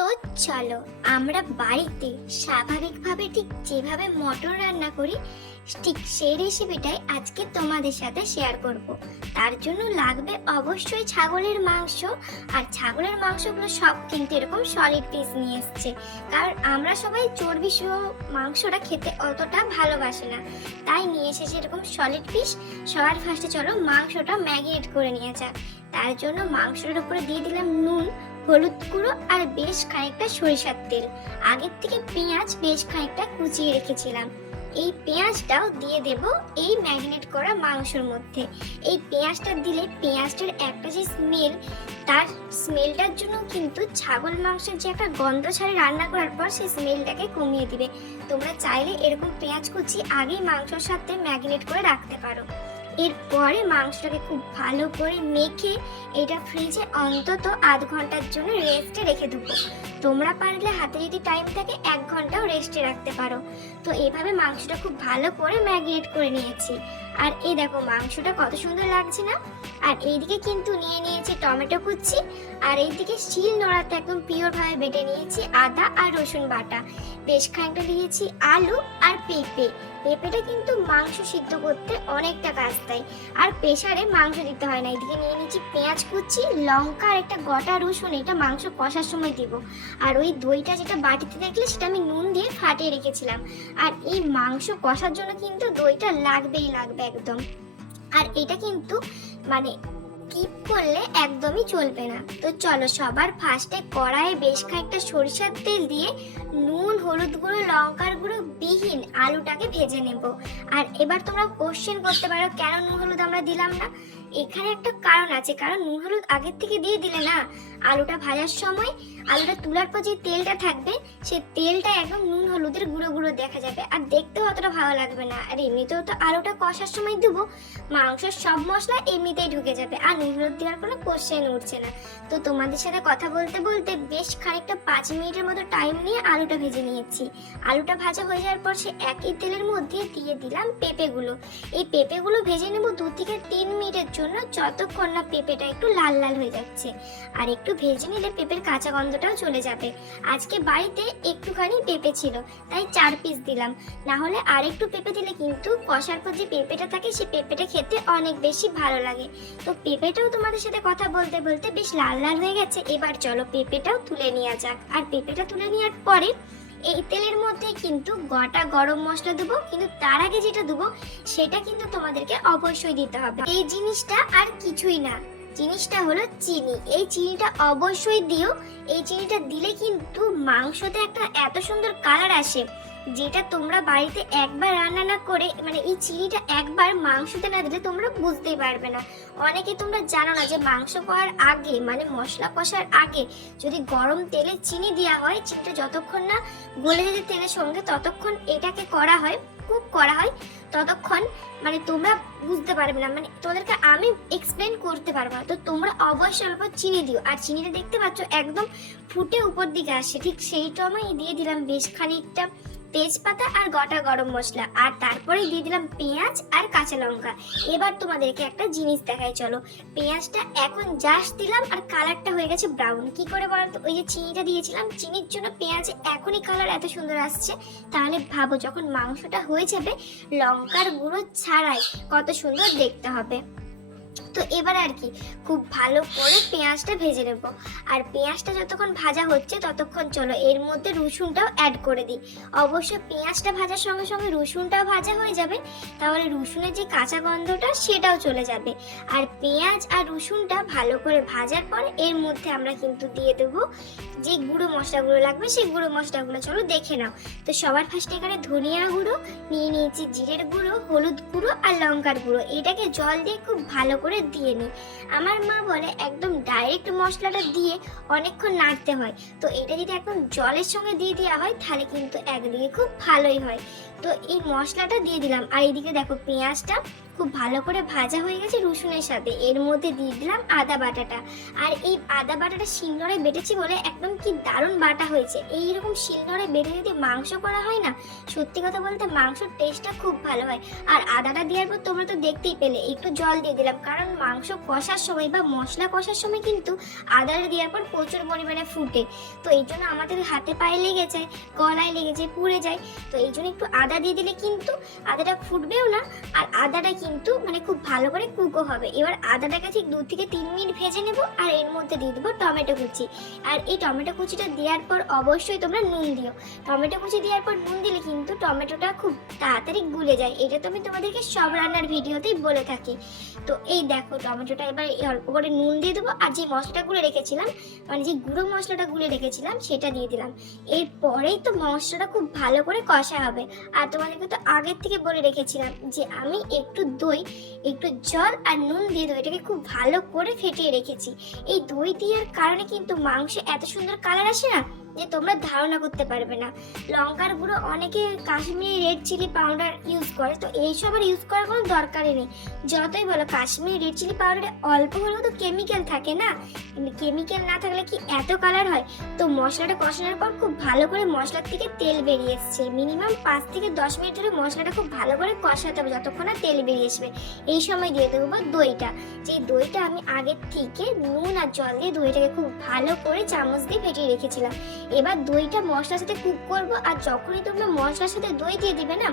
তো চলো আমরা বাড়িতে স্বাভাবিকভাবে ঠিক যেভাবে মটর রান্না করি ঠিক সেই রেসিপিটাই আজকে তোমাদের সাথে শেয়ার করব। তার জন্য লাগবে অবশ্যই ছাগলের মাংস। আর ছাগলের মাংসগুলো সব কিন্তু এরকম সলিড পিস নিয়ে এসছে, কারণ আমরা সবাই চর্বি সহ মাংসটা খেতে অতটা ভালোবাসি না, তাই নিয়ে এসেছে এরকম সলিড পিস। সবার ফার্স্টে চলো মাংসটা ম্যারিনেট করে নিয়ে যাক। তার জন্য মাংসটার উপরে দিয়ে দিলাম নুন, হলুদ গুঁড়ো আর বেশ খানিকটা সরিষার তেল। আগের থেকে পেঁয়াজ বেশ খানিকটা কুচিয়ে রেখেছিলাম, এই পেঁয়াজটাও দিয়ে দেব এই ম্যারিনেট করা মাংসের মধ্যে। এই পেঁয়াজটা দিলে পেঁয়াজটার একটা যে স্মেল, তার স্মেলটার জন্য কিন্তু ছাগল মাংসের যে একটা গন্ধ ছাড়ে রান্না করার পর সেই স্মেলটাকে কমিয়ে দিবে। তোমরা চাইলে এরকম পেঁয়াজ কুচি আগেই মাংসের সাথে ম্যারিনেট করে রাখতে পারো। এরপরে মাংসটাকে খুব ভালো করে মেখে এটা ফ্রিজে অন্তত আধ ঘন্টার জন্য রেস্টে রেখে দেবো। তোমরা পারলে হাতে যদি টাইম থাকে 1 ঘন্টাও রেস্টে রাখতে পারো। তো এইভাবে মাংসটা খুব ভালো করে ম্যারিনেট করে নিয়েছি। আর এই দেখো মাংসটা কত সুন্দর লাগছে না। আর এইদিকে কিন্তু নিয়ে নিয়েছি টমেটো কুচি, আর এইদিকে শিল নোড়াতে একদম পিওর ভাবে বেটে নিয়েছি আদা আর রসুন বাটা। বেশ খানিকটা নিয়েছি আলু আর পেঁপে। পেঁপেটা কিন্তু মাংস সিদ্ধ করতে অনেকটা কাজ দেয়, আর প্রেসারে মাংস দিতে হয় না। এদিকে নিয়ে নিয়েছি পেঁয়াজ কুচি, লঙ্কা আর একটা গোটা রসুন, এটা মাংস কষার সময় দিব। আর ওই দইটা যেটা বাটিতে দেখলে সেটা আমি নুন দিয়ে ফাটিয়ে রেখেছিলাম। আর এই মাংস কষার জন্য কিন্তু দইটা লাগবেই লাগবে একদম। আর এটা কিন্তু মানে স্কিপ করলে একদমই চলবে না। তো চলো সবার ফার্স্টে কড়াইয়ে বেশ খানিকটা সরিষার তেল দিয়ে নুন, হলুদ গুঁড়ো, লঙ্কার গুঁড়ো বিহীন আলুটাকে ভেজে নেব। আর এবার তোমরা কোশ্চেন করতে পারো কেন নুন হলুদ আমরা দিলাম না। এখানে একটা কারণ আছে, কারণ নুন হলুদ আগের থেকে দিয়ে দিলে না আলুটা ভাজার সময় আলুটা তোলার পর যে তেলটা থাকবে সেই তেলটা একদম নুন হলুদের গুঁড়ো গুঁড়ো দেখা যাবে, আর দেখতেও অতটা ভালো লাগবে না। আর এমনিতেও তো আলুটা কষার সময় দেবো, মাংসের সব মশলা এমনিতেই ঢুকে যাবে, আর নুন হলুদ দেওয়ার কোনো কোশ্চেন উঠছে না। তো তোমাদের সাথে কথা বলতে বলতে বেশ খানিকটা 5 মিনিটের মতো টাইম নিয়ে আলুটা ভেজে নিয়েছি। আলুটা ভাজা হয়ে যাওয়ার পর সে একই তেলের মধ্যে দিয়ে দিলাম পেঁপেগুলো। এই পেঁপেগুলো ভেজে নেব 2 থেকে 3 মিনিটের জন্য, যতক্ষণ না পেঁপেটা একটু লাল লাল হয়ে যাচ্ছে। আর একটু ভেজে নিলে পেঁপের কাঁচা গন্ধটাও চলে যাবে। আজকে বাড়িতে একটুখানি পেঁপে ছিল, তাই 4 পিস দিলাম। না হলে আর একটু পেঁপে দিলে কিন্তু কষার পর যে পেঁপেটা থাকে সেই পেঁপেটা খেতে অনেক বেশি ভালো লাগে। তো পেঁপেটাও তোমাদের সাথে কথা বলতে বলতে বেশ লাল লাল হয়ে গেছে। এবার চলো পেঁপেটাও তুলে নেওয়া যাক। আর পেঁপেটা তুলে নেওয়ার পরে এই তেলের মধ্যে কিন্তু গোটা গরম মশলা দেবো, কিন্তু তার আগে যেটা দেবো সেটা কিন্তু তোমাদেরকে অবশ্যই দিতে হবে। এই জিনিসটা আর কিছুই না, জিনিসটা হলো চিনি। এই চিনিটা অবশ্যই দিও। এই চিনিটা দিলে কিন্তু মাংসতে একটা এত সুন্দর কালার আসে, যেটা তোমরা বাড়িতে একবার রান্না না করে মানে এই চিনিটা একবার মাংসতে না দিলে তোমরা বুঝতেই পারবে না। অনেকে তোমরা জানো না যে মাংস করার আগে মানে মশলা কষার আগে যদি গরম তেলে চিনি দেওয়া হয়, চিনিটা যতক্ষণ না গলে যেতে তেলের সঙ্গে ততক্ষণ এটাকে করা হয়, কুক করা হয়, ততক্ষণ মানে তোমরা বুঝতে পারবে না, মানে তোমাদেরকে আমি এক্সপ্লেন করতে পারবো না। তো তোমরা অবশ্যই অল্প চিনি দিও। আর চিনিটা দেখতে পাচ্ছ একদম ফুটে উপর দিকে আসছে, ঠিক সেইটা আমি দিয়ে দিলাম বেশ খানিকটা তেজপাতা আর গোটা গরম মশলা, আর তারপরে দিয়ে দিলাম পেঁয়াজ আর কাঁচা লঙ্কা। এবার তোমাদেরকে একটা জিনিস দেখাই চলো। পেঁয়াজটা এখন জাস্ট দিলাম আর কালারটা হয়ে গেছে ব্রাউন। কি করে বলতো, ওই যে চিনিটা দিয়েছিলাম, চিনির জন্য পেঁয়াজ এখনই কালার এত সুন্দর আসছে। তাহলে ভাবো যখন মাংসটা হয়ে যাবে লঙ্কার গুঁড়ো ছাড়াই কত সুন্দর দেখতে হবে। তো এবার আর কি খুব ভালো করে পেঁয়াজটা ভেজে নেব। আর পেঁয়াজটা যতক্ষণ ভাজা হচ্ছে ততক্ষণ চলো এর মধ্যে রসুনটাও অ্যাড করে দিই। অবশ্য পেঁয়াজটা ভাজার সঙ্গে সঙ্গে রসুনটাও ভাজা হয়ে যাবে, তাহলে রসুনের যে কাঁচা গন্ধটা সেটাও চলে যাবে। আর পেঁয়াজ আর রসুনটা ভালো করে ভাজার পর এর মধ্যে আমরা কিন্তু দিয়ে দেবো যে গুঁড়ো মশলাগুলো লাগবে, সেই গুঁড়ো মশলাগুলো চলো দেখে নাও। তো সবার ফার্স্টে এখানে ধনিয়া গুঁড়ো নিয়ে নিয়েছি, জিরের গুঁড়ো, হলুদ গুঁড়ো আর লঙ্কার গুঁড়ো। এটাকে জল দিয়ে খুব ভালো করে দিয়ে নিই। আমার মা বলে একদম ডাইরেক্ট মশলাটা দিয়ে অনেকক্ষণ নাড়তে হয়, তো এটা যদি একদম জলের সঙ্গে দিয়ে দেওয়া হয় তাহলে কিন্তু একদিকে খুব ভালোই হয়। তো এই মশলাটা দিয়ে দিলাম। আর এইদিকে দেখো পেঁয়াজটা খুব ভালো করে ভাজা হয়ে গেছে রসুনের সাথে। এর মধ্যে দিয়ে দিলাম আদা বাটাটা। আর এই আদা বাটাটা শিলনোড়ায় বেটেছি বলে একদম কি দারুণ বাটা হয়েছে। এইরকম শিলনোড়ায় বেটে যদি মাংস করা হয় না, সত্যি কথা বলতে মাংসর টেস্টটা খুব ভালো হয়। আর আদাটা দেওয়ার পর তোমরা তো দেখতেই পেলে একটু জল দিয়ে দিলাম, কারণ মাংস কষার সময় বা মশলা কষার সময় কিন্তু আদাটা দেওয়ার পর প্রচুর পরিমাণে ফুটে। তো এই জন্য আমাদের হাতে পায়ে লেগে যায়, গলায় লেগে যায়, পুড়ে যায়। তো এই জন্য একটু আদা দিয়ে দিলে কিন্তু আদাটা ফুটবেও না, আর আদাটা কিন্তু মানে খুব ভালো করে কুকও হবে। এবার আদাটাকে ঠিক 2 থেকে 3 মিনিট ভেজে নেব। আর এর মধ্যে দিয়ে দেবো টমেটো কুচি। আর এই টমেটো কুচিটা দেওয়ার পর অবশ্যই তোমরা নুন দিও। টমেটো কুচি দেওয়ার পর নুন দিলে কিন্তু টমেটোটা খুব তাড়াতাড়ি গুলে যায়। এটা তো আমি তোমাদেরকে সব রান্নার ভিডিওতেই বলে থাকি। তো এই দেখো টমেটোটা এবার অল্প করে নুন দিয়ে দেবো। আর যে মশলাটা গুলে রেখেছিলাম, মানে যে গুঁড়ো মশলাটা গুলে রেখেছিলাম সেটা দিয়ে দিলাম। এরপরেই তো মশলাটা খুব ভালো করে কষা হবে। আর তোমাদেরকে তো আগের থেকে বলে রেখেছিলাম যে আমি একটু দই, একটু জল আর নুন দিয়ে দইটাকে খুব ভালো করে ফেটিয়ে রেখেছি। এই দই দেওয়ার কারণে কিন্তু মাংস এত সুন্দর কালার আসে না যে তোমরা ধারণা করতে পারবে না। লঙ্কার গুঁড়ো অনেকে Kashmiri red chilli powder use করে, তো এইসব আর ইউজ করার কোনো দরকারই নেই। যতই বলো কাশ্মীরি রেড চিলি পাউডারে অল্প হলেও তো কেমিক্যাল থাকে না, কেমিক্যাল না থাকলে কি এত কালার হয়। তো মশলাটা কষানোর পর খুব ভালো করে মশলার থেকে তেল বেরিয়ে এসছে। মিনিমাম 5 থেকে 10 মিনিট ধরে মশলাটা খুব ভালো করে কষাতে হবে যতক্ষণ না তেল বেরিয়ে আসবে। এই সময় দিয়ে দেবো দইটা। যে দইটা আমি আগের থেকে নুন আর জল দিয়ে দইটাকে খুব ভালো করে চামচ দিয়ে ফেটিয়ে রেখেছিলাম। এবার দইটা মশলার সাথে কুক করব। আর যখনই তোমরা মশলার সাথে দই দিয়ে দিবে না,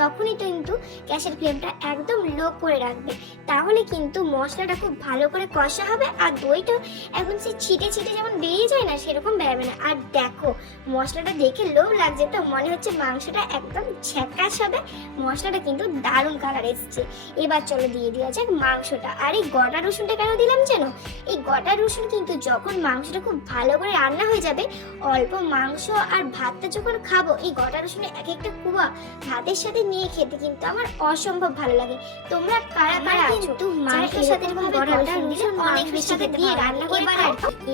তখনই কিন্তু গ্যাসের ফ্লেমটা একদম লো করে রাখবে। তাহলে কিন্তু মশলাটা খুব ভালো করে কষা হবে আর দইটা একদম সে ছিটে ছিটে যেমন বেরিয়ে যায় না সেরকম বেরোবে না। আর দেখো মশলাটা দেখে লোভ লাগছে, তো মনে হচ্ছে মাংসটা একদম ঝ্যাকাশ হবে। মশলাটা কিন্তু দারুণ কালার এসছে। এবার চলো দিয়ে দেওয়া যাক মাংসটা। আর এই গোটা রসুনটা কেন দিলাম জানো? এই গোটা রসুন কিন্তু যখন মাংসটা খুব ভালো করে রান্না হয়ে যাবে, অল্প মাংস আর ভাতটা যখন খাবো, এই গোটা রসুনের এক একটা কুয়া ভাতের সাথে নিয়ে খেতে কিন্তু আমার অসম্ভব ভালো লাগে। তোমরা কারা কারা কিন্তু মাংসের সাথে গোটা রসুন অনেক বেশি দিয়ে রান্না করে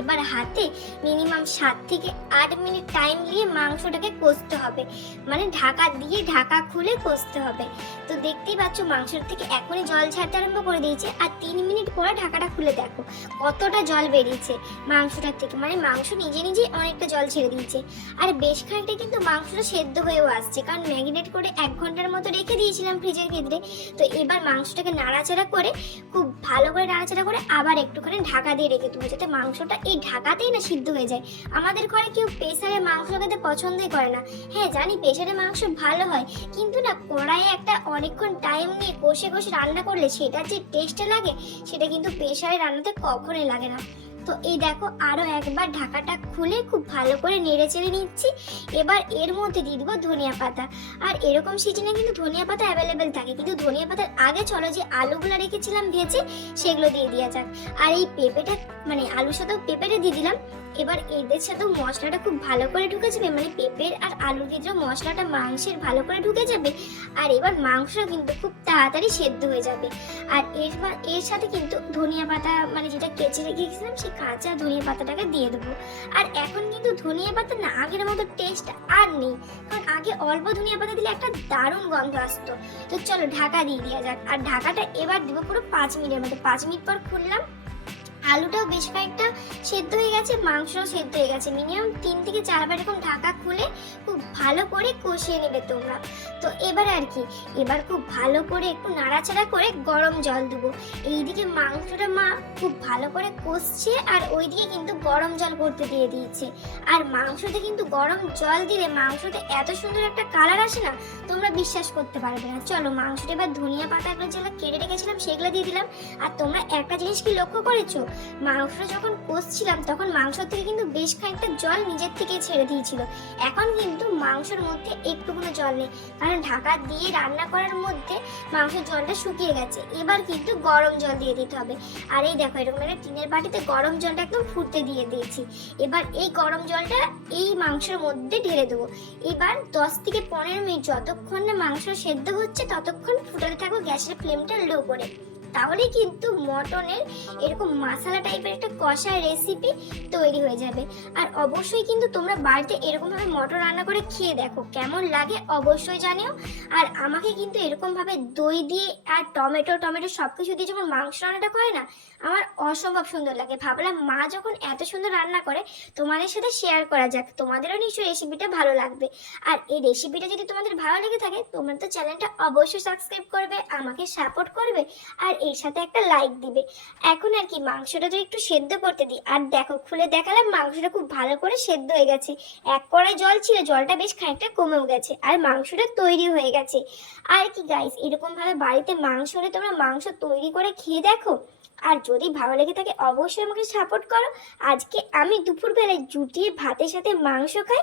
এবার হাতে মিনিমাম 7 থেকে 8 মিনিট টাইম নিয়ে মাংসটাকে কষতে হবে, মানে ঢাকা দিয়ে ঢাকা খুলে কষতে হবে। তো দেখতেই পাচ্ছ মাংসের থেকে এখনই জল ছাড়তে আরম্ভ করে দিয়েছে। আর 3 মিনিট পরে ঢাকাটা খুলে দেখো কতটা জল বেরিয়েছে মাংসটার থেকে, মানে মাংস নিজে নিজে অনেকটা জল ছেড়ে দিয়েছে। আর বেশ খানিকটা কিন্তু মাংসটা সেদ্ধ হয়েও আসছে, কারণ ম্যারিনেট করে 1 ঘন্টার মতো রেখে দিয়েছিলাম ফ্রিজের ভিতরে। তো এবার মাংসটাকে নাড়াচাড়া করে খুব ভালো করে নাড়াচাড়া করে আবার একটুখানি ঢাকা দিয়ে রেখে দেবো, যাতে মাংসটা এই ঢাকাতেই না সিদ্ধ হয়ে যায়। আমাদের ঘরে কেউ প্রেসারে মাংস খেতে পছন্দই করে না। হ্যাঁ জানি প্রেসারে মাংস ভালো হয়, কিন্তু না কড়াইয়ে একটা অনেকক্ষণ টাইম নিয়ে কষে কষে রান্না করলে সেটা যে টেস্টে লাগে সেটা কিন্তু প্রেসারে রান্নাতে কখনোই লাগে না। তো এই দেখো আরো একবার ঢাকাটা খুলে খুব ভালো করে নেড়ে চেড়ে নিচ্ছি। এবার এর মধ্যে দিয়ে দিব ধনিয়া পাতা। আর এরকম সিজনে কিন্তু ধনিয়া পাতা অ্যাভেলেবেল থাকে, কিন্তু ধনিয়া পাতার আগে চলো যে আলুগুলো রেখেছিলাম ভেজে সেগুলো দিয়ে দেওয়া যাক। আর এই পেঁপেটা মানে আলুর সাথেও পেঁপেটা দিয়ে দিলাম। এবার এদের সাথেও মশলাটা খুব ভালো করে ঢুকে যাবে, মানে পেঁপের আর আলুর ভিতরে মশলাটা মাংসের ভালো করে ঢুকে যাবে। আর এবার মাংসটা কিন্তু খুব তাড়াতাড়ি সেদ্ধ হয়ে যাবে। আর এর সাথে কিন্তু ধনিয়া পাতা মানে যেটা কেচে রেখেছিলাম সেই কাঁচা ধনিয়া পাতাটাকে দিয়ে দেবো। আর এখন কিন্তু ধনিয়া পাতা না আগের মতো টেস্ট আর নেই, কারণ আগে অল্প ধনিয়া পাতা দিলে একটা দারুণ গন্ধ আসতো। তো চলো ঢাকা দিয়ে দেওয়া যাক। আর ঢাকাটা এবার দেবো পুরো 5 মিনিটের মতো। 5 মিনিট পর খুললাম, আলুটাও বেশ কয়েকটা সেদ্ধ হয়ে গেছে, মাংসও সেদ্ধ হয়ে গেছে। মিনিমাম 3 থেকে 4 বার এরকম ঢাকা খুলে খুব ভালো করে কষিয়ে নেবে তোমরা। তো এবার আর কি, এবার খুব ভালো করে একটু নাড়াচাড়া করে গরম জল দেবো। এইদিকে মাংসটা মা খুব ভালো করে কষছে আর ওইদিকে কিন্তু গরম জল করতে দিয়ে দিয়েছে। আর মাংসতে কিন্তু গরম জল দিলে মাংসতে এত সুন্দর একটা কালার আসে না, তোমরা বিশ্বাস করতে পারবে না। চলো মাংসটা এবার ধনিয়া পাতাগুলো যেগুলো কেটে রেখেছিলাম সেগুলো দিয়ে দিলাম। আর তোমরা একটা জিনিস কি লক্ষ্য করেছো, মাংসটা যখন কষছিলাম তখন মাংস থেকে কিন্তু বেশ খানিকটা জল নিজের থেকে ছেড়ে দিয়েছিল। এখন কিন্তু মাংসের মধ্যে একটুকুনো জল নেই, কারণ ঢাকা দিয়ে রান্না করার মধ্যে মাংসের জলটা শুকিয়ে গেছে। এবার কিন্তু গরম জল দিয়ে দিতে হবে। আর এই দেখো এরকম একটা টিনের বাটিতে গরম জলটা একদম ফুটতে দিয়ে দিয়েছি। এবার এই গরম জলটা এই মাংসের মধ্যে ঢেলে দেবো। এবার 10 থেকে 15 মিনিট যতক্ষণ না মাংস সেদ্ধ হচ্ছে ততক্ষণ ফুটাতে থাকো গ্যাসের ফ্লেমটা লো করে। তাহলেই কিন্তু মটনের এরকম মশলা টাইপের একটা কষা রেসিপি তৈরি হয়ে যাবে। আর অবশ্যই কিন্তু তোমরা বাড়িতে এরকমভাবে মটর রান্না করে খেয়ে দেখো, কেমন লাগে অবশ্যই জানিও। আর আমাকে কিন্তু এরকমভাবে দই দিয়ে আর টমেটো সব কিছু দিয়ে যখন মাংস রান্নাটা করে না, আমার অসম্ভব সুন্দর লাগে। ভাবলাম মা যখন এত সুন্দর রান্না করে তোমাদের সাথে শেয়ার করা যাক, তোমাদেরও নিশ্চয়ই রেসিপিটা ভালো লাগবে। আর এই রেসিপিটা যদি তোমাদের ভালো লেগে থাকে তোমরা তো চ্যানেলটা অবশ্যই সাবস্ক্রাইব করবে, আমাকে সাপোর্ট করবে আর এর সাথে একটা লাইক দিবে। এখন আর কি মাংসটা তো একটু সেদ্ধ করতে দিই। আর দেখো খুলে দেখালাম মাংসটা খুব ভালো করে সেদ্ধ হয়ে গেছে। এক কড়াই জল ছিল, জলটা বেশ খানিকটা কমেও গেছে আর মাংসটা তৈরি হয়ে গেছে। আর কি গাইস, এরকম ভাবে বাড়িতে মাংস হলে তোমরা মাংস তৈরি করে খেয়ে দেখো। আর যদি ভালো লেগে থাকে অবশ্যই আমাকে সাপোর্ট করো। আজকে আমি দুপুরবেলায় জুটিয়ে ভাতের সাথে মাংস খাই,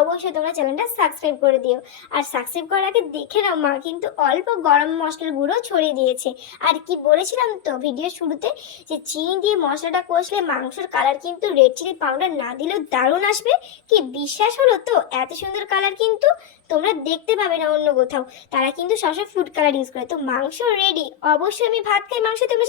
অবশ্যই তোমরা চ্যানেলটা সাবস্ক্রাইব করে দিও। আর সাবস্ক্রাইব করার আগে দেখে নাও মা কিন্তু অল্প গরম মশলার গুঁড়ো ছড়িয়ে দিয়েছে। আর কি বলেছিলাম তো ভিডিও শুরুতে, যে চিনি দিয়ে মশলাটা কষলে মাংসের কালার কিন্তু রেড চিলি পাউডার না দিলেও দারুণ আসবে। কি বিশ্বাস হলো তো? এত সুন্দর কালার কিন্তু তোমরা দেখতে পাবে না অন্য কোথাও। তারা কিন্তু সবসময় ফুড কালার ইউজ করে। তো মাংস রেডি, অবশ্যই আমি ভাত খাই মাংস, তোমরা